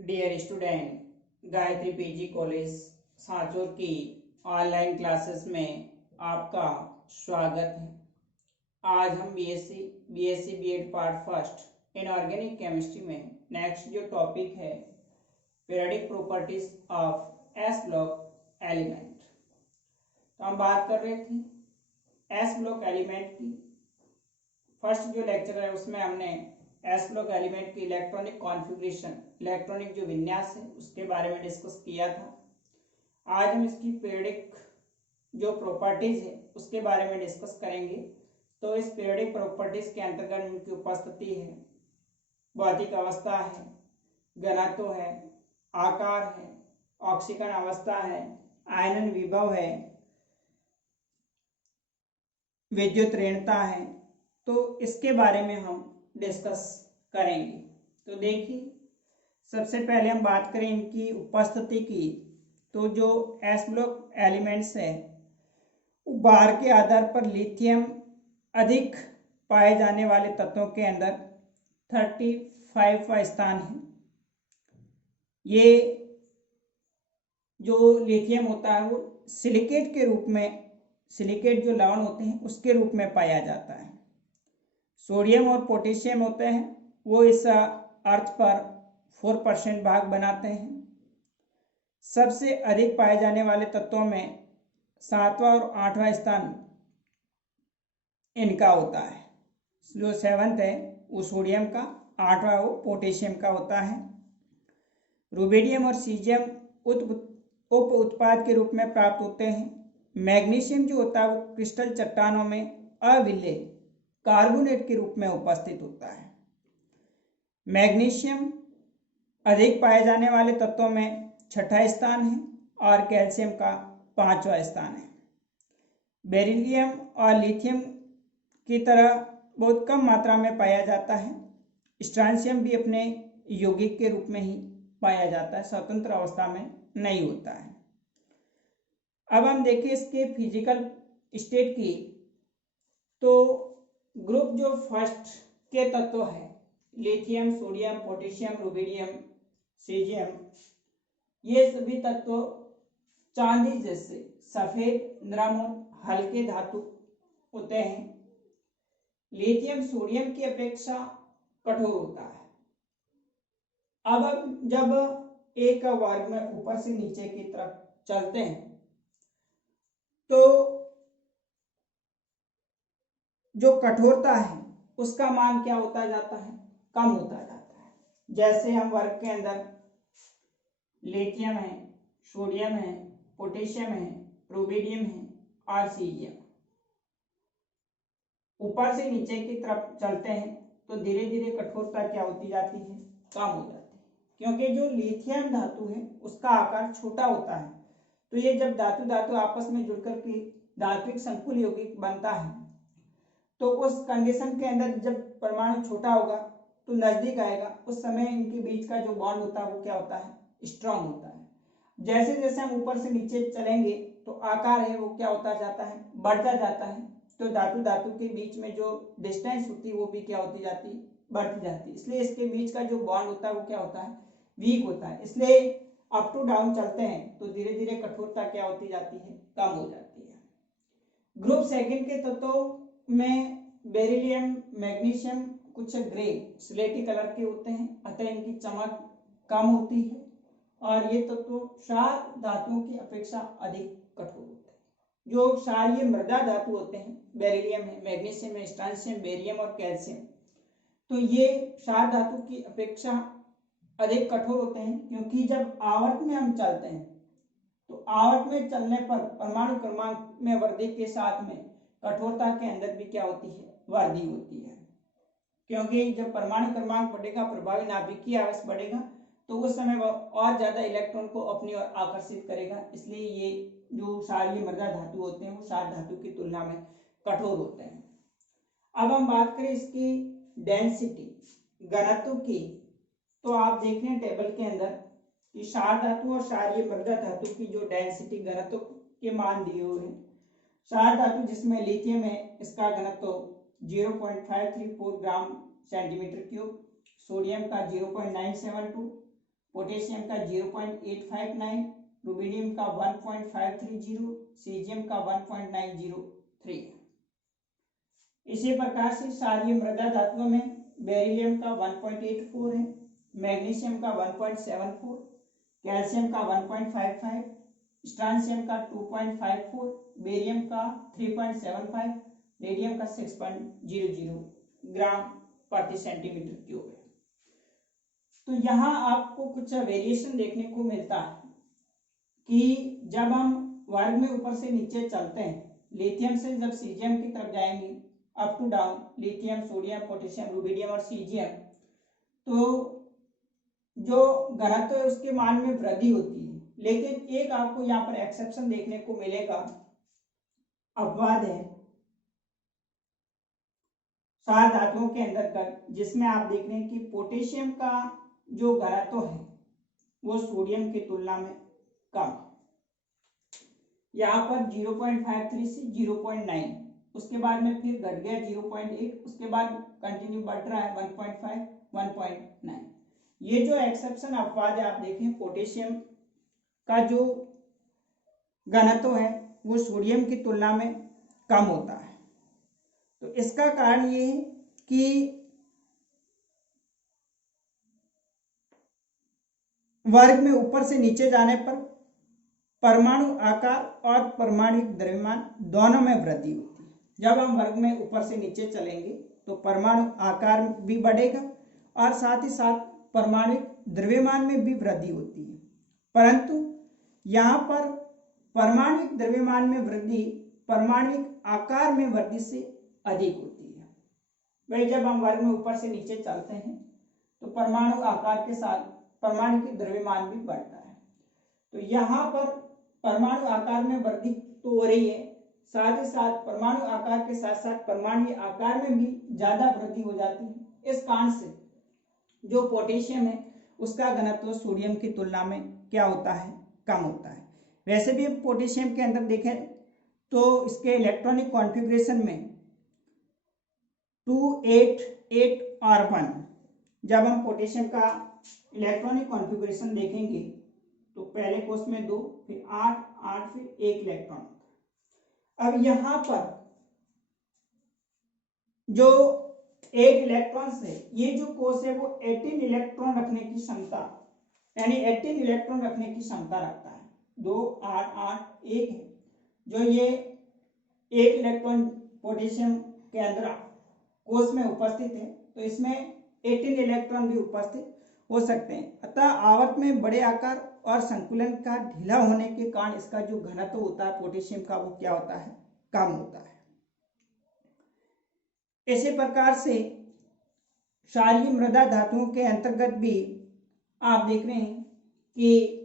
Dear student, Gayatri PG college Sanchore की online classes में आपका स्वागत है। आज हम BSc BEd part first inorganic chemistry में नेक्स्ट जो टॉपिक है periodic properties of S block element. तो हम बात कर रहे थे एस ब्लॉक एलिमेंट की। फर्स्ट जो लेक्चर है उसमें हमने एस ब्लॉक एलिमेंट की इलेक्ट्रॉनिक कॉन्फ़िगरेशन, इलेक्ट्रॉनिक जो विन्यास है उसके बारे में डिस्कस किया था। आज हम इसकी पीरियोडिक जो प्रॉपर्टीज है उसके बारे में डिस्कस करेंगे। तो इस पीरियोडिक प्रॉपर्टीज के अंतर्गत इनकी उपस्थिति है, भौतिक अवस्था है, घनत्व है, आकार है, ऑक्सीकरण अवस्था है, आयनन विभव है, विद्युत ऋणता है। तो इसके बारे में हम डिस्कस करेंगे। तो देखिए, सबसे पहले हम बात करें इनकी उपस्थिति की। तो जो एस ब्लॉक एलिमेंट्स है भार के आधार पर लिथियम अधिक पाए जाने वाले तत्वों के अंदर 35वां स्थान है। ये जो लिथियम होता है वो सिलिकेट के रूप में, सिलिकेट जो लवण होते हैं उसके रूप में पाया जाता है। सोडियम और पोटेशियम होते हैं वो इस अर्थ पर 4% भाग बनाते हैं। सबसे अधिक पाए जाने वाले तत्वों में 7वां और 8वां स्थान इनका होता है। जो 7th है वो सोडियम का, 8वां वो पोटेशियम का होता है। रुबिडियम और सीजियम उप उत्पाद के रूप में प्राप्त होते हैं। मैग्नीशियम जो होता है वो क्रिस्टल चट्टानों में अविलेय कार्बोनेट के रूप में उपस्थित होता है। मैग्नीशियम अधिक पाए जाने वाले तत्वों में 6ठा स्थान है और कैल्शियम का 5वां स्थान है। बेरिलियम और लिथियम की तरह बहुत कम मात्रा में पाया जाता है। स्ट्रांशियम भी अपने यौगिक के रूप में ही पाया जाता है, स्वतंत्र अवस्था में नहीं होता है। अब हम देखें इसके फिजिकल स्टेट की। तो ग्रुप जो फर्स्ट के तत्व है lithium, sodium, potassium, rubidium, caesium, ये सभी तत्व चांदी जैसे सफेद नरम और हल्के धातु होते हैं। लिथियम सोडियम की अपेक्षा कठोर होता है। अब जब एक वर्ग में ऊपर से नीचे की तरफ चलते हैं तो जो कठोरता है उसका मान क्या होता जाता है? कम होता जाता है। जैसे हम वर्ग के अंदर लिथियम है, सोडियम है, पोटेशियम है, रुबिडियम है और सीजियम, ऊपर से नीचे की तरफ चलते हैं तो धीरे धीरे कठोरता क्या होती जाती है? कम हो जाती है। क्योंकि जो लिथियम धातु है उसका आकार छोटा होता है। तो ये जब धातु धातु आपस में जुड़कर के धात्विक संकुल यौगिक बनता है तो उस कंडीशन के अंदर जब परमाणु छोटा होगा तो नजदीक आएगा, उस समय इनके बीच का जो बॉन्ड होता है वो क्या होता है? स्ट्रांग होता है। जैसे जैसे हम ऊपर से नीचे चलेंगे तो आकार है वो क्या होता जाता है? बढ़ता जाता है। तो धातु धातु के बीच में जो डिस्टेंस होती है वो भी क्या होती जाती है? बढ़ती जाती है। इसलिए इसके बीच का जो बॉन्ड होता है वो क्या होता है? वीक होता है। इसलिए अप टू डाउन चलते हैं तो धीरे धीरे कठोरता क्या होती जाती है? कम हो जाती है। ग्रुप सेकंड के तत्वों में बेरिलियम, मैग्नीशियम कुछ ग्रे स्लेटी कलर के होते हैं, अतः इनकी चमक कम होती है और ये तत्व क्षार धातुओं की अपेक्षा अधिक कठोर होते हैं। जो क्षारीय मृदा धातु होते हैं, बेरिलियम है, मैग्नीशियम है, स्ट्रांशियम, बेरियम और कैल्शियम, तो ये क्षार धातु की अपेक्षा अधिक कठोर होते हैं। क्योंकि जब आवर्त में हम चलते हैं तो आवर्त में चलने पर परमाणु क्रमांक में वृद्धि के साथ में कठोरता के अंदर भी क्या होती है? वृद्धि होती है। क्योंकि जब परमाणु क्रमांक बढ़ेगा, प्रभावी नाभिकीय आवेश बढ़ेगा, तो उस समय वह और ज्यादा इलेक्ट्रॉन को अपनी ओर आकर्षित करेगा। इसलिए ये जो क्षारीय मृदा धातु होते हैं वो क्षार धातु की तुलना में कठोर होते हैं। अब हम बात करें इसकी डेंसिटी, घनत्व की। तो आप देख रहे हैं टेबल के अंदर कि क्षार धातु और क्षारीय मृदा धातु की जो डेंसिटी, घनत्व के मान दिए हुए हैं। क्षार धातु जिसमें लिथियम है इसका घनत्व 0.534 ग्राम सेंटीमीटर क्यूब, सोडियम का 0.972, पोटेशियम का 0.859, रुबिडियम का 1.530, सीजियम का 1.903। इसी प्रकार से क्षारीय मृदा धातुओं में बेरिलियम का 1.84 है, मैग्नीशियम का 1.74, कैल्शियम का 1.55, स्ट्रांशियम का 2.54, बेरियम का 3.75, रेडियम का 6.00 ग्राम प्रति सेंटीमीटर क्यूब है। तो यहाँ आपको कुछ वेरिएशन देखने को मिलता है कि जब हम वर्ग में ऊपर से नीचे चलते हैं, लिथियम से जब सीजियम की तरफ जाएंगे, up to down, lithium, sodium, potassium, rubidium और सीजियम, तो जो घनत्व है उसके मान में वृद्धि होती है। लेकिन एक आपको यहाँ पर एक्सेप्शन देखने को मिलेगा, अपवाद है क्षार धातुओं के अंतर्गत, जिसमें आप देख रहे हैं कि पोटेशियम का जो घनत्व है वो सोडियम की तुलना में कम, यहाँ पर 0.53 से 0.9, उसके बाद में फिर घट गया 0.8, उसके बाद कंटिन्यू बढ़ रहा है 1.5, 1.9। ये जो एक्सेप्शन अपवाद है, आप देखें पोटेशियम का जो घनत्व है वो सोडियम की तुलना में कम होता है। तो इसका कारण ये है कि वर्ग में ऊपर से नीचे जाने पर परमाणु आकार और परमाणुक द्रव्यमान दोनों में वृद्धि होती है। जब हम वर्ग में ऊपर से नीचे चलेंगे तो परमाणु आकार भी बढ़ेगा और साथ ही साथ परमाणुक द्रव्यमान में भी वृद्धि होती है, परंतु यहाँ पर परमाणुक द्रव्यमान में वृद्धि परमाणुक आकार में वृद्धि से अधिक होती है। वही जब हम वर्ग में ऊपर से नीचे चलते हैं तो परमाणु आकार के साथ परमाणु की द्रव्यमान भी बढ़ता है। तो यहाँ पर परमाणु आकार में वृद्धि तो हो रही है, साथ ही साथ परमाणु आकार के साथ साथ परमाणु आकार में भी ज्यादा वृद्धि हो जाती है। इस कारण से जो पोटेशियम है उसका घनत्व सोडियम की तुलना में क्या होता है, कम होता है। वैसे भी पोटेशियम के अंदर देखें तो इसके इलेक्ट्रॉनिक कॉन्फ़िगरेशन में 288R1, जब हम पोटेशियम का इलेक्ट्रॉनिक कॉन्फ़िगरेशन देखेंगे तो पहले कोष में 2, फिर 8, 8, फिर 1 इलेक्ट्रॉन। अब यहाँ पर जो 8 इलेक्ट्रॉन है, ये जो कोष है वो 18 इलेक्ट्रॉन रखने की क्षमता, यानी 18 इलेक्ट्रॉन रखने की क्षमता रखता है। 2, 8, 8, 1 है, जो ये 1 इलेक्ट्रॉन पोटेशियम के अंदर कोष में उपस्थित है, तो इसमें 18 इलेक्ट्रॉन भी उपस्थित हो सकते हैं। अतः आवर्त में बड़े आकार और संकुलन का ढीला होने के कारण इसका जो घनत्व होता है पोटेशियम का वो क्या होता है, कम होता है। इसी प्रकार से क्षारीय मृदा धातुओं के अंतर्गत भी आप देख रहे हैं कि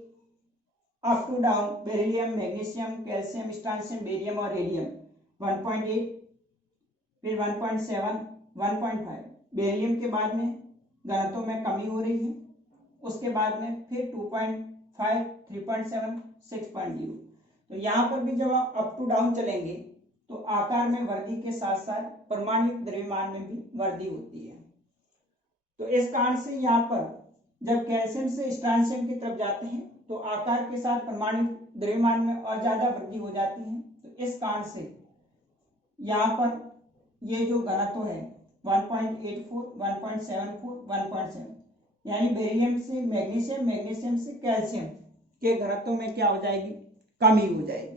up to down, beryllium, magnesium, calcium, strontium, barium और रेडियम 1.8, फिर 1.7, 1.5। बेरिलियम के बाद में घनत्व में कमी हो रही है, उसके बाद में फिर 2.5, 3.7, 6.0। तो यहाँ पर भी जब आप अप टू डाउन चलेंगे तो आकार में वृद्धि के साथ साथ परमाणु द्रव्यमान में भी वृद्धि होती है। तो इस कारण से यहाँ पर जब कैल्शियम से स्ट्रांशियम की तरफ जाते हैं तो आकार के साथ परमाणु द्रव्यमान में और ज्यादा वृद्धि हो जाती है। तो इस कारण से यहाँ पर ये जो घनत्व है 1.84, 1.74, 1.7, यानी बेरिलियम से मैग्नीशियम, मैग्नीशियम से कैल्शियम के घनत्व में क्या हो जाएगी, कमी हो जाएगी।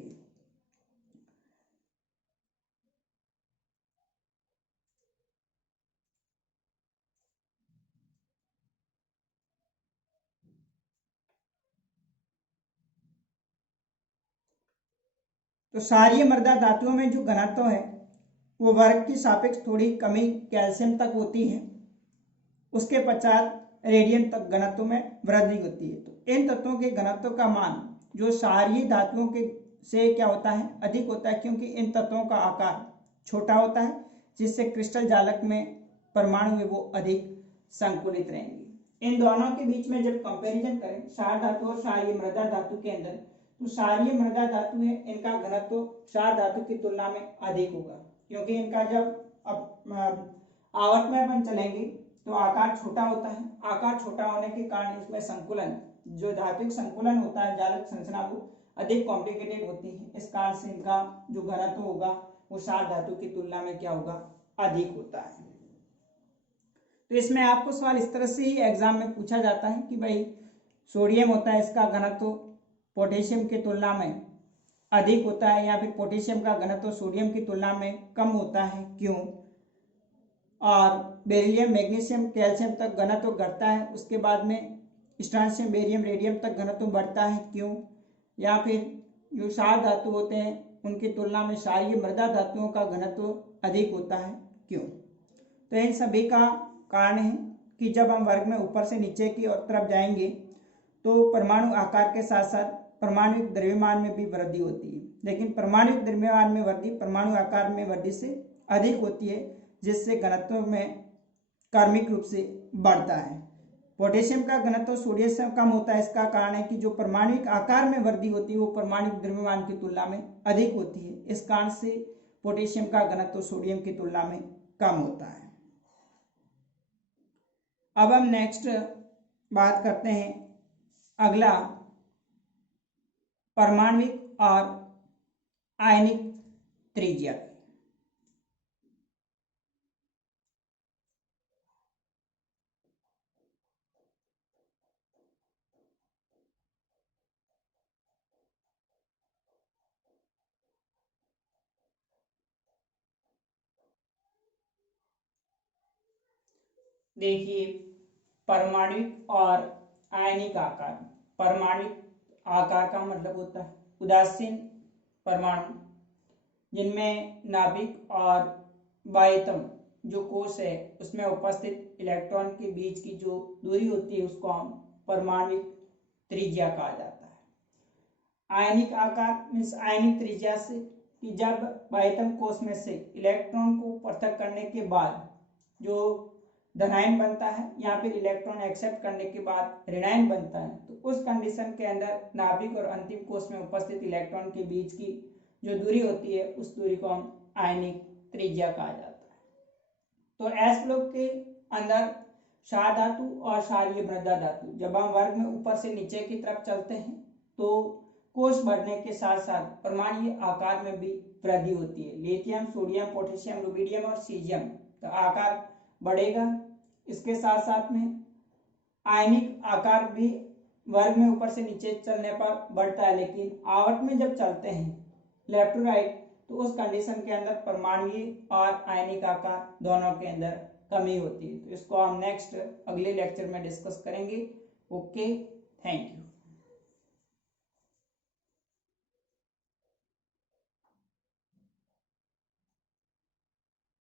तो क्षारीय मृदा धातुओं में जो घनत्व है वो वर्ग की सापेक्ष थोड़ी कमी कैल्शियम तक होती है, उसके पश्चात रेडियम तक घनत्व में वृद्धि होती है। तो इन तत्वों के घनत्व का मान जो क्षारीय धातुओं के से क्या होता है, अधिक होता है, क्योंकि इन तत्वों का आकार छोटा होता है, जिससे क्रिस्टल जालक में परमाणु है वो अधिक संकुलित रहेंगे। इन दोनों के बीच में जब कंपैरिजन करें क्षार धातु और क्षारीय मृदा धातु के अंदर, तो क्षारीय मृदा धातु है इनका घनत्व क्षार धातु की तुलना में अधिक होगा, क्योंकि इनका जब अब आवर्त में अपन चलेंगे तो आकार छोटा होता है। आकार छोटा होने के कारण इसमें संकुलन, जो धात्विक संकुलन होता है, जालक संरचना, वो अधिक कॉम्प्लिकेटेड होती है। इस कारण से इनका जो घनत्व होगा वो क्षार धातु की तुलना में क्या होगा, अधिक होता है। तो इसमें आपको सवाल इस तरह से ही एग्जाम में पूछा जाता है कि भाई सोडियम होता है, इसका घनत्व पोटेशियम की तुलना में अधिक होता है, या फिर पोटेशियम का घनत्व सोडियम की तुलना में कम होता है, क्यों? और बेरिलियम, मैग्नीशियम, कैल्शियम तक घनत्व घटता है, उसके बाद में स्ट्रांशियम, बेरियम, रेडियम तक घनत्व बढ़ता है, क्यों? या फिर जो क्षार धातु होते हैं उनकी तुलना में क्षारीय मृदा धातुओं का घनत्व अधिक होता है, क्यों? तो इन सभी का कारण है कि जब हम वर्ग में ऊपर से नीचे की ओर तरफ जाएंगे तो परमाणु आकार के साथ साथ परमाणुविक द्रव्यमान में भी वृद्धि होती है, लेकिन परमाणुविक द्रव्यमान में वृद्धि परमाणु आकार में वृद्धि से अधिक होती है, जिससे घनत्व में क्रमिक रूप से बढ़ता है। पोटेशियम का घनत्व सोडियम से कम होता है, इसका कारण है कि जो परमाणुविक आकार में वृद्धि होती है वो परमाणुविक द्रव्यमान की तुलना में अधिक होती है। इस कारण से पोटेशियम का घनत्व सोडियम की तुलना में कम होता है। अब हम नेक्स्ट बात करते हैं अगला परमाणुविक और आयनिक त्रिज्या। देखिए, परमाणुविक और आयनिक आकार। परमाणुविक आकार का मतलब होता है उदासीन परमाणु, जिनमें नाभिक और बाह्यतम जो कोश है उसमें उपस्थित इलेक्ट्रॉन के बीच की जो दूरी होती है उसको हम परमाणुविक त्रिज्या कहा जाता है। आयनिक आकार मीन्स आयनिक त्रिज्या से कि जब बाह्यतम कोश में से इलेक्ट्रॉन को पृथक करने के बाद जो धनायन बनता है या फिर इलेक्ट्रॉन एक्सेप्ट करने के बाद ऋणायन बनता है, तो उस कंडीशन के अंदर नाभिक और अंतिम कोश में उपस्थित इलेक्ट्रॉन के बीच की जो दूरी होती है उस दूरी को हम आयनिक त्रिज्या कहा जाता है। तो एस ब्लॉक के अंदर क्षार धातु और क्षारीय मृदा धातु, जब हम वर्ग में ऊपर से नीचे की तरफ चलते हैं तो कोश बढ़ने के साथ साथ परमाणुीय आकार में भी वृद्धि होती है। लिथियम, सोडियम, पोटेशियम, रुबिडियम और सीजियम का आकार बढ़ेगा। इसके साथ साथ में आयनिक आकार भी वर्ग में ऊपर से नीचे चलने पर बढ़ता है, लेकिन आवर्त में जब चलते हैं लेफ्ट टू राइट तो उस कंडीशन के अंदर परमाणुीय और आयनिक आकार दोनों के अंदर कमी होती है। तो इसको हम नेक्स्ट अगले लेक्चर में डिस्कस करेंगे। Okay, thank you.